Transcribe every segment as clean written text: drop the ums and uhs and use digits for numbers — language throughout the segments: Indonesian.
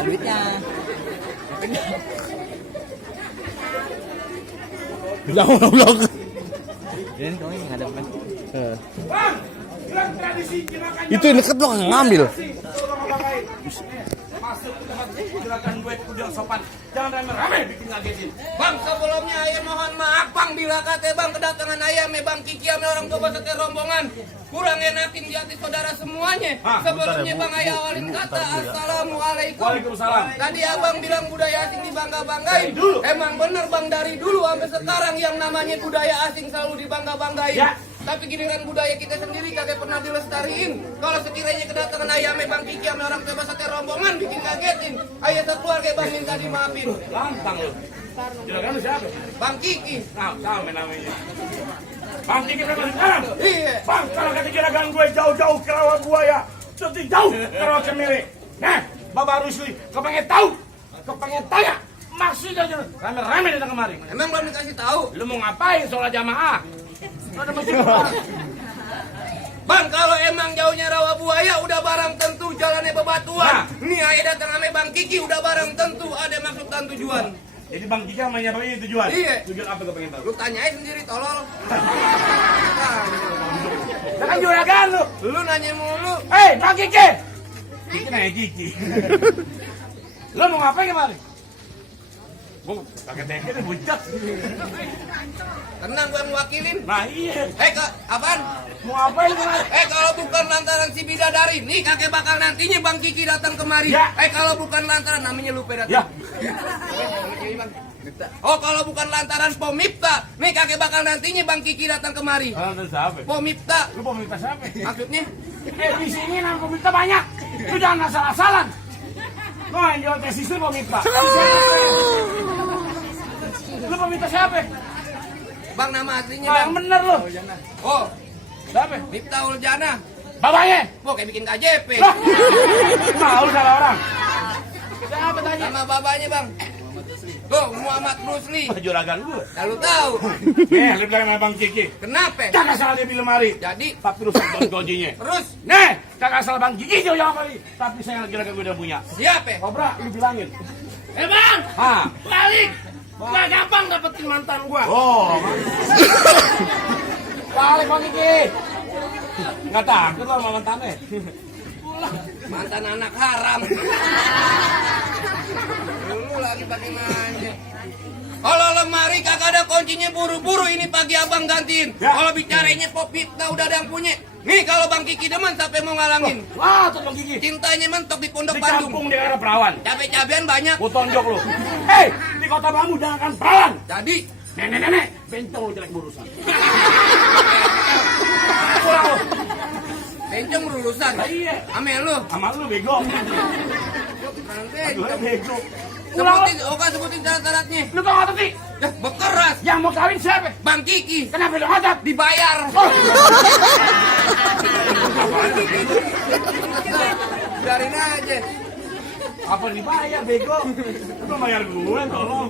Ada duitnya. Blok. Ini kau ini ada kan? Bang, bilang tradisi gerakan Itu yang deket blok ngambil. masuk ke tempat gerakan gue kuda sopan. Jangan rame-rame bikin ngagetin. Bang, sebelumnya ayah mohon maaf bang bila kata bang kedatangan ayah bang Kiki sama orang tua beserta rombongan kurang enakin di hati saudara semuanya. Sebelumnya bang ayah awalin kata assalamualaikum. Waalaikumsalam. Tadi abang bilang budaya asing dibangga-banggain. Emang bener bang dari dulu sampai sekarang yang namanya budaya asing selalu dibangga-banggain. Ya. Tapi giliran budaya kita sendiri kagak pernah dilestariin. Kalau sekiranya kedatangan ayah bang Kiki sama orang tua beserta rombongan bikin kagetin. Ayah sekeluarga bang minta dimaafin. Lantang lu. Juragan lu siapa? Bang Kiki. Nah, sama namanya. Bang Kiki berapa sekarang? Iya. Bang, kalau kata juragan gue jauh-jauh ke rawa buaya, seperti jauh ke rawa cemere. Nah, Bapak Rusli, kepengen tahu, kepengen tanya, maksudnya rame-rame datang kemari. Emang belum dikasih tahu? Lu mau ngapain sholat jamaah? Ada masjid. Bang, kalau emang jauhnya rawa buaya udah barang tentu jalannya bebatuan. Nah. Nih ayah datang sama Bang Kiki udah barang tentu ada maksud dan tujuan. Jadi Bang Kiki sama nyapa ini tujuan? Iya. Tujuan apa gue pengen tahu? Lu tanyain sendiri tolol. Nah, kan juragan lu. Lu nanya mulu. Bang Kiki. Kiki nanya Kiki. Lu mau ngapain kemari? Gue pakai teke deh buncak. Tenang gua mewakilin. Nah iya. Apaan? Mau ngapain kemari? Kalau bukan lantaran si bidadari, nih kakek bakal nantinya Bang Kiki datang kemari. Ya. Kalau bukan lantaran namanya lupa datang. Ya. Oh, kalau bukan lantaran Pomipta, nih kakek bakal nantinya Bang Kiki datang kemari. Kalau siapa? Pomipta, Lu mau minta siapa? maksudnya? Di sini nama peminta banyak. Lu jangan asal-asalan. Lu yang jual tesis lu peminta. Lu peminta siapa? Bang nama aslinya Nah, Bang. yang bener lu. Oh, Siapa? Miftahul Jannah. Bapaknya? Oh, kayak bikin KJP. Lah. Mau salah orang. Siapa tanya? Nama babanya Bang. Tuh, Muhammad Rusli. Juragan lu. Lalu tahu. Lu bilang sama Bang Kiki. Kenapa? Kagak salah dia bilang mari. Jadi, Tapi rusak don gojinya. terus Kagak salah Bang Kiki jauh kali. Tapi saya juragan gue udah punya. siapa? Kobra, lu bilangin. Bang, Hah? balik. Gak gampang dapetin mantan gua. Oh. Balik Bang Kiki. Nggak takut lo sama mantannya. Mantan anak haram. Dulu lagi pakai manja. Kalau lemari kagak ada kuncinya buru-buru ini pagi abang gantiin. Ya. Kalau bicaranya Popita udah ada yang punya. Nih kalau Bang Kiki demen sampai mau ngalangin. Wah, tuh Bang Kiki. Cintanya mentok di Pondok Di Bandung. kampung di daerah perawan. Cabe-cabean banyak. Gue tonjok lu. Di kota Bambu jangan kan perawan. Jadi Nenek, bencong lu jelek burusan. Kurang lu. bencong berurusan. Iya. Ame lu. Sama lu bego. Lu bego. Sebutin syarat-syaratnya. Lu tau nggak sih? Bekeras. Yang mau kawin siapa? Bang Kiki. Kenapa lu ngotot? Dibayar. Biarin aja. Apa dibayar bego? Lu bayar gue tolong.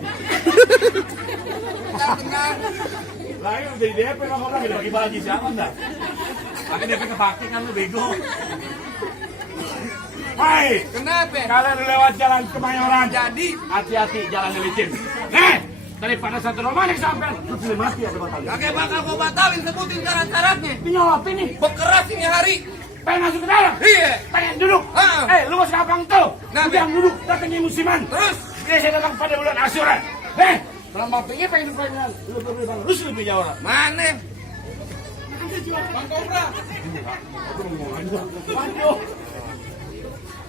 Tenang. Lah ini udah di DP kan orang udah bagi bagi siapa enggak? Lagi DP kepake kan lu bego. Hai, Kenapa? kalian lewat jalan Kemayoran. Jadi Hati-hati jalan licin. Daripada satu rumah nih sampai lu pilih mati ya batal. kakek bakal gua batalin sebutin syarat-syaratnya. Ini nyolot ini. Bekeras ini hari. Pengen masuk ke dalam? Iya. Pengen duduk? Ah. Lu mau sekarang tuh? Nah, Udah duduk, datangnya musiman. Terus Biasa datang pada bulan Asyura. Kalau mau pergi pengen pengen lu beli bang, lu lebih jauh lah. mana? Bang Kobra. Waduh.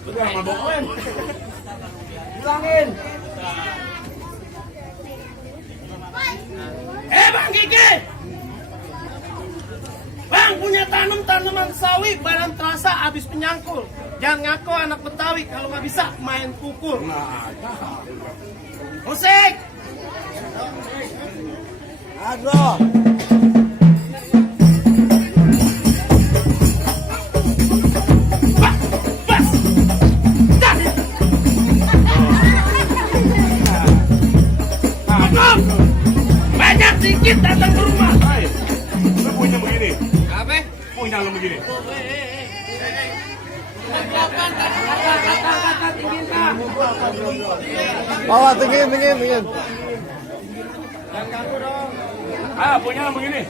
Lu jangan mabokin. Bilangin. Bang Kiki. Bang punya tanaman sawi barang terasa habis penyangkul. Jangan ngaku anak Betawi kalau nggak bisa main pukul. Musik. Aduh. Banyak dikit datang ke rumah. Lu punya begini. Apa? Punya lu begini. Kata tinggi Bawah tinggiin. Ah, punya yang begini.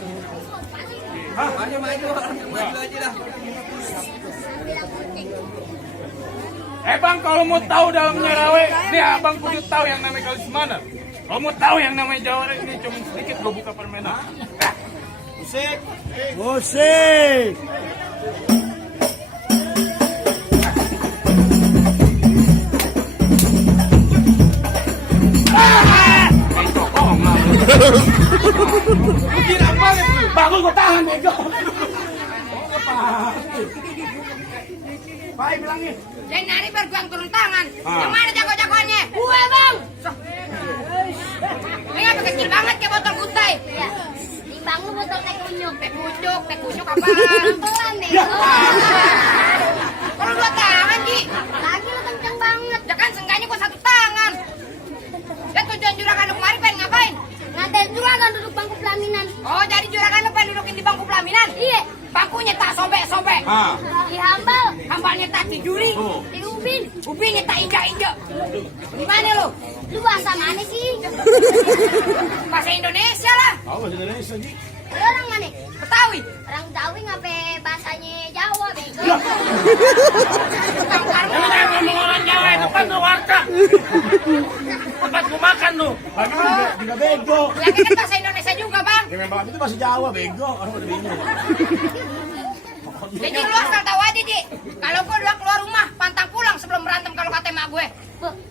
Maju aja dah. Bang, kalau mau tahu dalamnya rawe, ini abang kudu tahu yang namanya kalis mana. Kalau mau tahu yang namanya jawara ini cuma sedikit gue buka permainan. Musik. Bagus gue tahan, bego. Baik bilangin. Jangan nari berguang turun tangan. Yang mana jago-jagoannya? Gue bang. Ini apa kecil banget kayak botol kutai. Iya. Timbang lu botol teh kunyuk. Teh kunyuk apa? Pelan deh. Kalau 2 tangan Ji. Lagi lu kenceng banget. Ya kan seenggaknya gua 1 tangan. Ya tujuan juragan lu kemarin pengen ngapain? Ngatain juragan duduk bangku pelaminan. Oh jadi juragan lu pengen dudukin di bangku pelaminan? Iya. Bangkunya tak sobek-sobek. Dihambal. Hambalnya tak dijuri. Diubin. Ubinnya tak injak-injak. Gimana lu? Lu bahasa mana sih? Bahasa Indonesia lah. Bahasa Indonesia, Ji. Lu orang mana? Betawi. Orang Betawi ngapain bahasanya Jawa, bego. Jangan ngomong orang Jawa itu kan tuh warteg. Tempat gua makan tuh. Bagaimana? Tidak bego. Ya kan bahasa Indonesia juga, Bang. Ya memang itu masih Jawa bego. Orang udah bingung. Jadi lu asal tahu aja, Ji. Kalau gua udah keluar rumah, pantang pulang sebelum berantem kalau kata emak gue.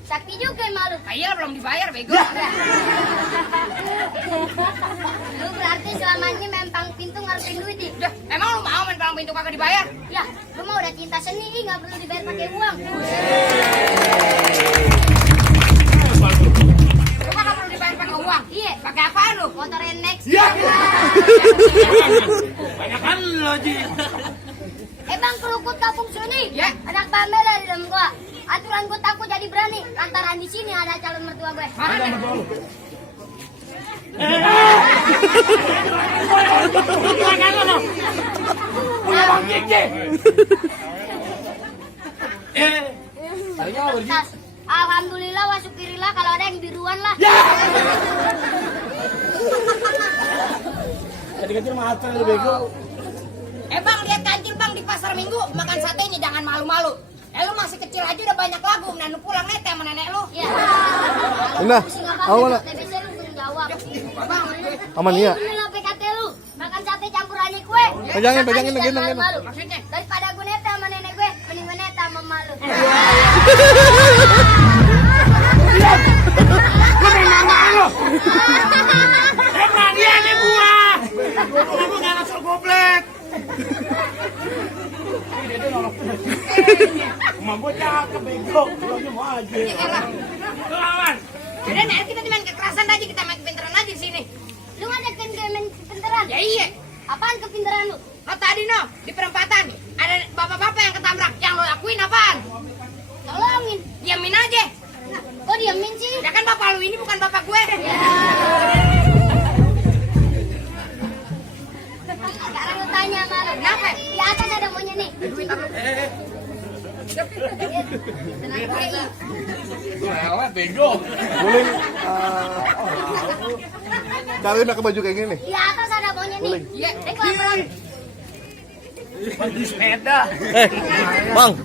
Sakti juga malu. Iya, belum dibayar, bego. Lu berarti selama ini main palang pintu ngarepin duit, Ji. Emang lu mau main palang pintu kagak dibayar? Ya, lu mah udah cinta seni, nggak perlu dibayar pakai uang. Lu kagak perlu dibayar pakai uang. Iya, pakai apaan lu? Motor NX. Iya. Banyakan lo, Ji. Bang, kerukut kampung sini. Ya. Anak bambel di dalam gua. Aturan gua takut jadi berani. Lantaran di sini ada calon mertua gue. Mana mertua lu? Punya Bang Kiki. Alhamdulillah wa syukurillah kalau ada yang biruan lah. Ya. Kecil-kecil mata lu bego. Bang, lihat kancil bang di pasar minggu makan sate ini jangan malu-malu. Lu masih kecil aja udah banyak lagu, dan lu pulang nete sama nenek lu. Iya. Nah, awal lah. TBC lu belum jawab. Bang, Aman iya. ini lah PKT lu. Makan sate campurannya kue. Pegangin, Makanya gendong. jangan malu. Maksudnya? Daripada gue nete sama nenek gue, mending gue nete sama malu. Lu main nama lu. Emang dia nih gua. Gua nggak langsung goblek. Emang gua cakep bego. Gua mau aja. Lawan. Jadi nih kita main kekerasan aja, kita main kepintaran aja di sini. Lu ngajakin gue main kepintaran? Ya iya. Apaan kepintaran lu? Lo tadi no di perempatan ada bapak-bapak yang ketabrak. Yang lo lakuin apaan? Tolongin. Diamin aja. Nah, kok diamin sih? Ya kan bapak lu ini bukan bapak gue. Ya. Sekarang lu tanya sama lu. Kenapa? Di atas ada maunya nih. Tenang gue. Lewat bego. Guling. Cariin pakai baju kayak gini nih. Di atas ada maunya nih. Iya. Kelaparan. Di sepeda. Bang.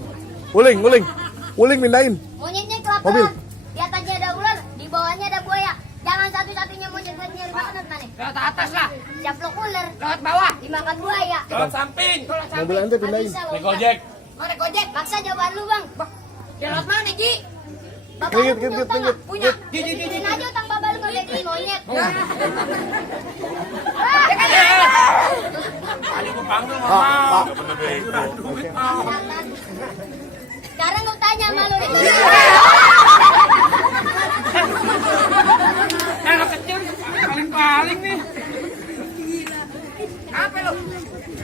Guling pindahin. Monyetnya kelaparan. Mobil. Di atasnya ada ular, di bawahnya ada buaya. Jangan satu-satunya monyet buat nyari makanan mana? Lewat atas lah. Japlok ular. Lewat bawah. Dimakan buaya. Lewat samping. Lewat samping. Mobil ente pindahin. Naik ojek. Mau naik ojek? Maksa jawaban lu bang. Dia lewat mana Ji? Bapak Pinggir, lu punya pinggir, utang pinggir. nggak? Punya. Jujur aja utang bapak lu ngagetin monyet. Ah, ya kan? Tadi gua panggil Pak. ngomong. Bener bego. Duit mau. Sekarang lu tanya sama lu. Anak kecil paling-paling nih. Apa lu?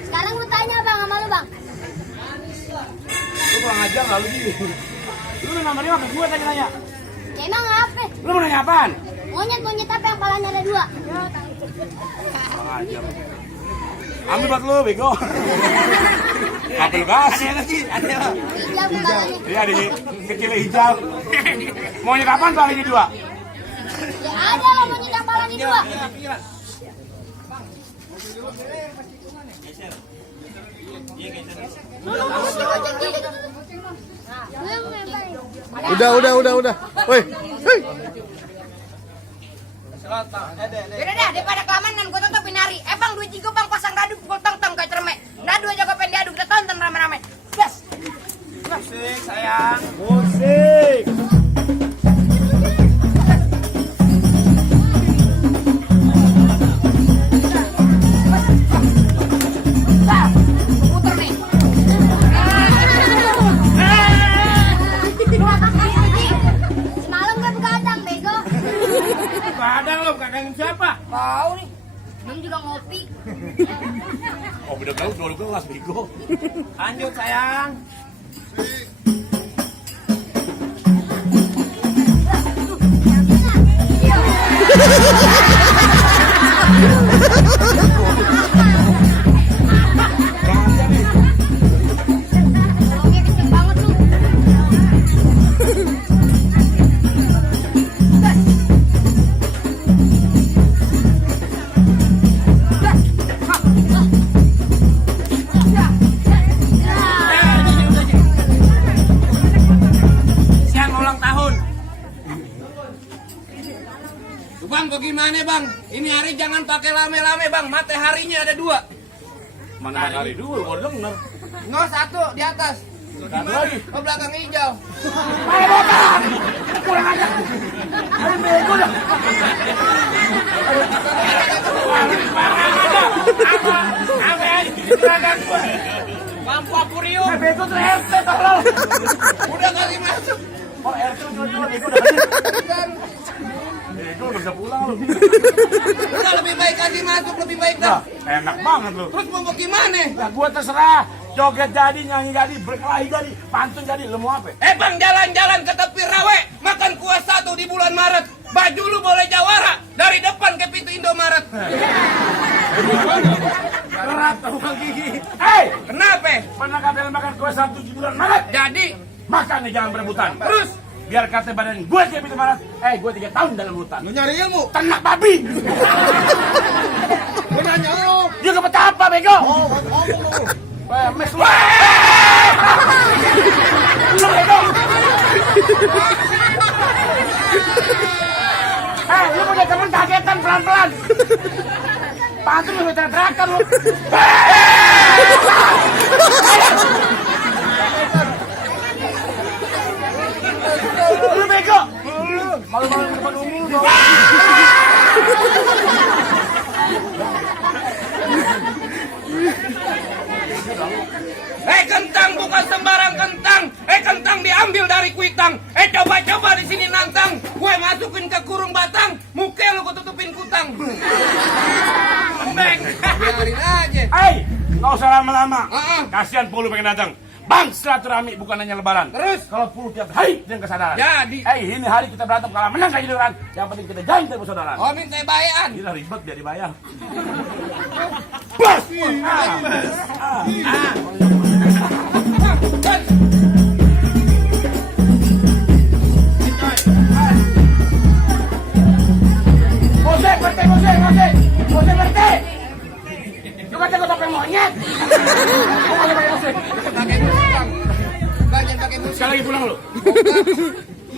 Sekarang lu tanya bang sama lu bang. Lu kurang ajar nggak lu Ji? Lu namanya apa? Gua tadi nanya. Ya, emang apa? Lu mau nanya apaan? Monyet apa yang kepalanya ada 2? Kurang ajar. Ambil buat lu, bego. Apa lu kasih? Hijau kepalanya. Iya, di kecil hijau. Maunya kapan bang ini dua? Ya ada lah mau nyidang balanya dua. Udah. Woi. Hei. Yaudah dah, daripada kelamaan gue tutupin hari. Bang, duit jigo bang pasang radu pukul tong-tong kayak cermek. Radu aja gue pengen diaduk, kita tonton rame-rame. Gas. Musik sayang. Musik. Dah, puter nih. Semalam gue begadang, bego. Kadang lo, kadang siapa? Tahu nih. Belum juga ngopi. Oh, beda kau 2 gelas bego. Lanjut sayang. Ngomongnya kenceng banget lu. Siang ulang tahun. Bang, bagaimana bang? Ini hari jangan pakai lame-lame bang. Mataharinya ada 2. Mana hari dulu, baru denger. Nggak, 1 di atas. Satu lagi. Ke belakang hijau. Ayo botak! Kurang aja. Ayo bego dah. Apa aja? Seragam gue. Lampu akuarium. Bego tuh RT tolong. Udah kali masuk. Oh RT jual bego dah. Bego udah bisa pulang lu. Udah lebih baik kasih masuk, lebih baik Nah, dah. enak banget lu. Terus mau gimana? Nah, gua terserah. Joget jadi, nyanyi jadi, berkelahi jadi, pantun jadi, lu mau apa? Bang, jalan-jalan ke tepi rawe, makan kuah 1 di bulan Maret. Baju lu boleh jawara dari depan ke pintu Indomaret. Berat tuh gigi. Hei, Kenapa? pernah kalian makan kue 1 di bulan Maret? Jadi, Makannya jangan berebutan. terus Biar kata badan gue kayak pintu Maret. Gue 3 tahun dalam hutan. Lu nyari ilmu. Ternak babi. Gue nanya lu. Dia kepeta apa, bego? Mes lu. Lu bego. Lu punya temen kagetan pelan-pelan. Pantun lu teriak-teriakan lu. Lu bego. Malu-malu di depan umum dong. kentang bukan sembarang kentang. Kentang diambil dari kuitang. Coba-coba di sini nantang. Gue masukin ke kurung batang. Muka lu gue tutupin kutang. Beng. Biarin aja. Nggak usah lama-lama. Heeh. Kasihan Pulu pengen datang. Bang, silaturahmi bukan hanya lebaran. Terus? Kalau Pulu tiap hari dengan kesadaran. Jadi. Ini hari kita berantem kalah menang kayak liburan. Yang penting kita jalan dari persaudaraan. Oh, minta bayan. Gila ribet dia dibayar. Bos! Bose, berhenti! Lu kata gue topeng monyet! Lu kata pakai musik. Pakai musik, Bang. Bang, jangan pakai musik. Sekali lagi pulang lu.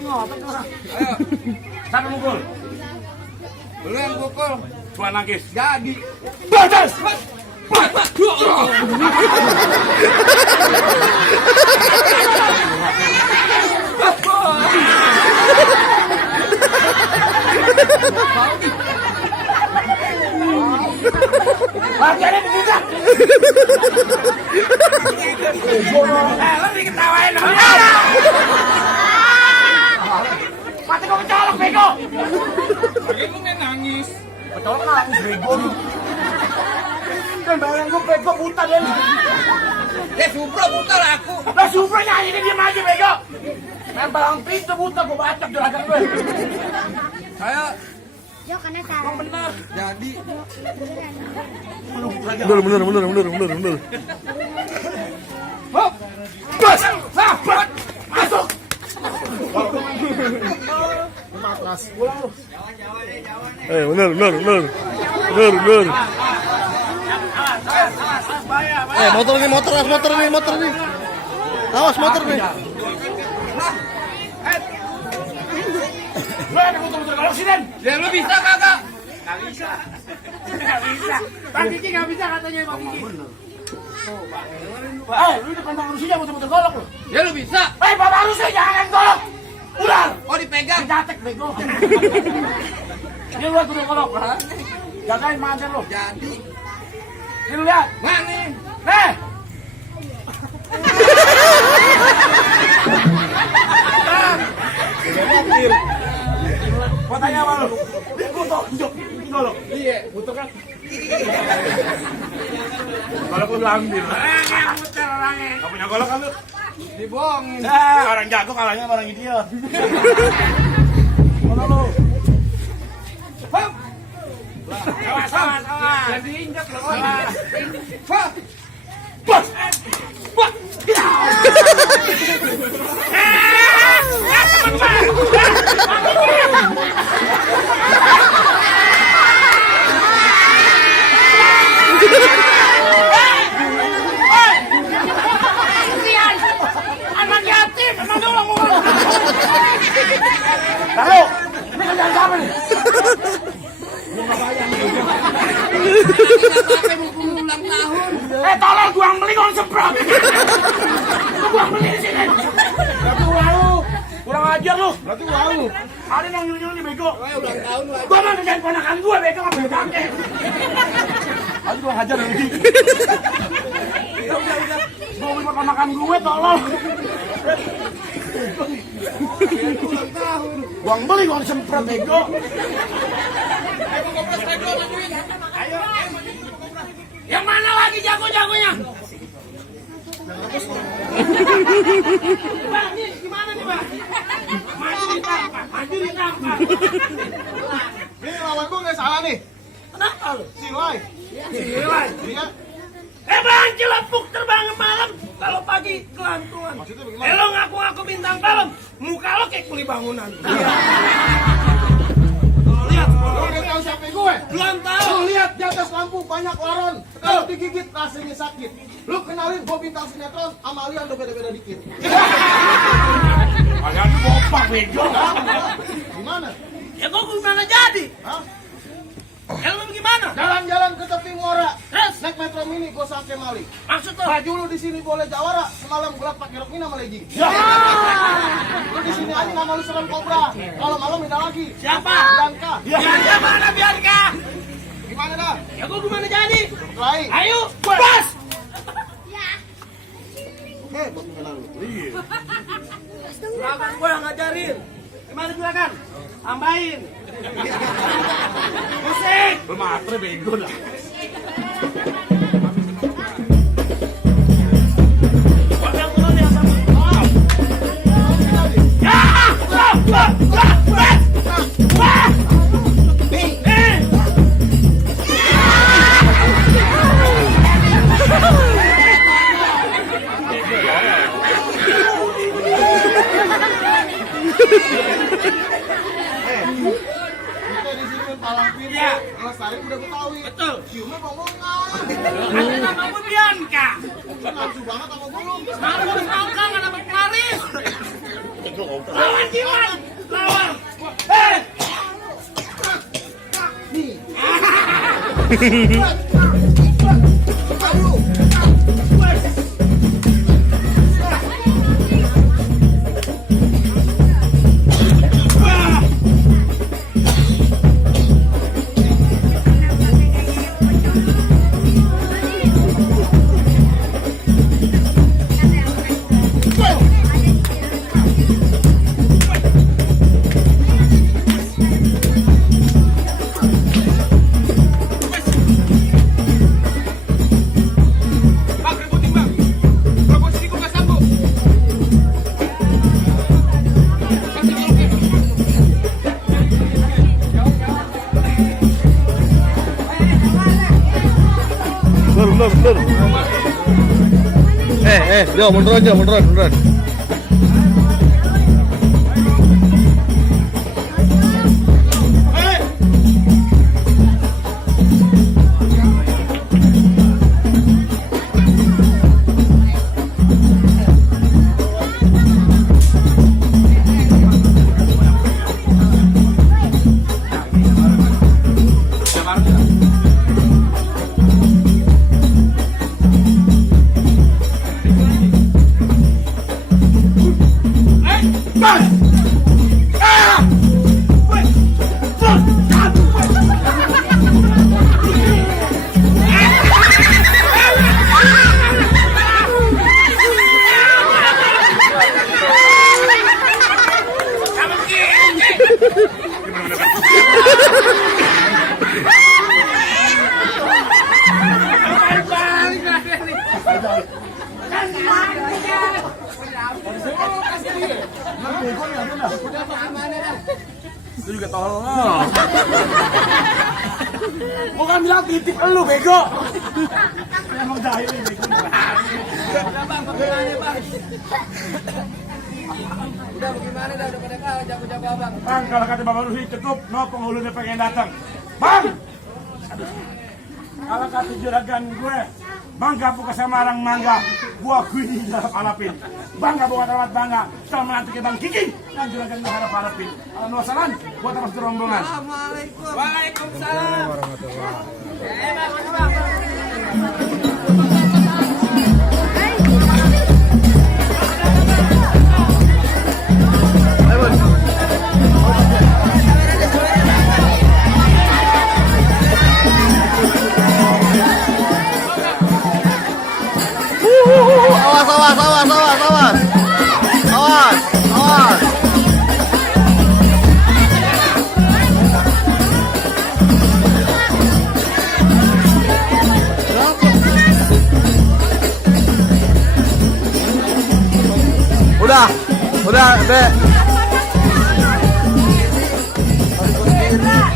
Ngapa tuh orang? Ayo. Siapa mukul? Lu yang pukul. Tuan nangkis. Jadi. Batas! Bagiannya bisa. Lu diketawain dong. Mati kau kecolok, bego. Bagi lu nangis. Kecolok nangis, bego. Dan bayang gue bego buta dan. Supro buta lah aku. Lah Supra nyanyi ini diam aja, bego. Main balang pintu buta, gue bacok juragan gue. Saya Jo karena salah. Benar. Jadi Mundur. Hop. Bas. Sahabat. Masuk. Mundur. Motor nih. Awas motor nih. Lu ada motor-motor kalau sini. ya lu bisa kagak? Nggak bisa. Bang Kiki nggak bisa katanya Bang Kiki. Lu depan Bang Rusinya motor-motor golok lu. Ya lu bisa. Bapak Rusi jangan golok. Ular. Oh dipegang. Jatek bego. Dia lihat udah golok. Jagain mantan lu. Jadi Ini lu lihat. mana? Nih. Gua tanya sama lu. Dia gua tunjuk golok. Iya, butuh kan? Golok lu ambil. Muter orangnya. Enggak punya golok kan lu? Dibohongin. Orang jago kalahnya sama orang idiot. Mana lu? Hop. Awas. Jadi injak lo. Hop. Bos. Bos. Anak yatim, emang dia ulang ngomong. Lalu, ini kerjaan siapa nih? Pakai buku ulang tahun. Tolong gua beli kau semprot. Gua beli di sini. Berarti lalu, kurang ajar lu. Berarti lalu. Ada yang nyuruh nih bego. Ulang tahun lagi. Gua mah kerjaan ponakan gua bego nggak boleh pakai. Aduh gua hajar lagi. Udah. Gua beli ponakan gue tolong. Gua beli kau semprot bego. Ayo. Yang mana lagi jago-jagonya? Bang, ini gimana nih, Bang? Maju ditangkap. Ini lawan gua nggak salah nih. Kenapa lu? Silai. Silai. Iya. Bang, cilepuk terbang malam, kalau pagi kelantungan. Maksudnya bagaimana? Lo ngaku-ngaku bintang film, muka lo kayak kuli bangunan. Lihat, Lu udah tahu siapa gue? belum tahu. Lu lihat di atas lampu banyak laron. Kalau digigit rasanya sakit. Lu kenalin gue bintang sinetron sama Alian udah beda-beda dikit. Kalian bopak bego. Gimana? Ya kok gimana jadi? Hah? Ya lu gimana? Jalan-jalan ke tepi muara. Terus? Naik metro mini gue sampai Mali. Maksud lo? Baju lu di sini boleh jawara. Semalam gelap pakai rok ini sama legging. Ya. Lu di sini aja nggak mau lu serem kobra. Kalau malam minta lagi. Siapa? Bianca. Ya mana Bianca? Gimana dah? Ya kok gimana jadi? Lain. Ayo, bos. Buat mengenal lu. Juragan gue yang ngajarin. Gimana juragan? Tambahin. Musik. Bermatre bego dah. Kita di sini palang pintu. Iya. Lestari udah Betawi. Betul. Ciumnya bongongan. Ada nama gue Bianca. Nafsu banget sama gue. Malu gue sangka nggak dapat pelaris. Lawan Jiwan. Lawan. mundur. Jo, munduran. Itu juga tolong. Bukan bilang titip elu bego. Emang jahil ini bego. Udah bagaimana dah, udah pada kau jago-jago abang. Bang, kalau kata Bapak Rusli cukup, no penghulunya pengen datang. Bang! Aduh. Kalau kata juragan gue, bangga buka Samarang mangga, gua kuini dalam alapin. Bangga bukan amat bangga, setelah menanti ke Bang Kiki, dan juragan gue harap alapin. Alhamdulillah, buat apa rombongan. Assalamualaikum. Waalaikumsalam. Awas. Udah, Dek.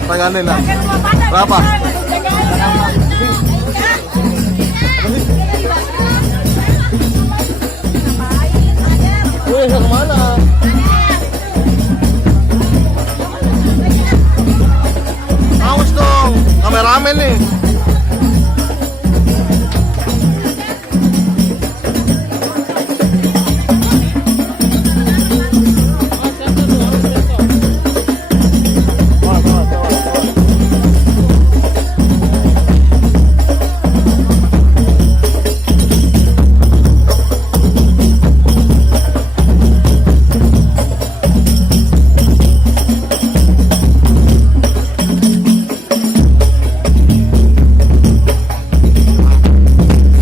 Tanganin lah. Berapa? Wih, kemana? Awas dong, kameramen nih.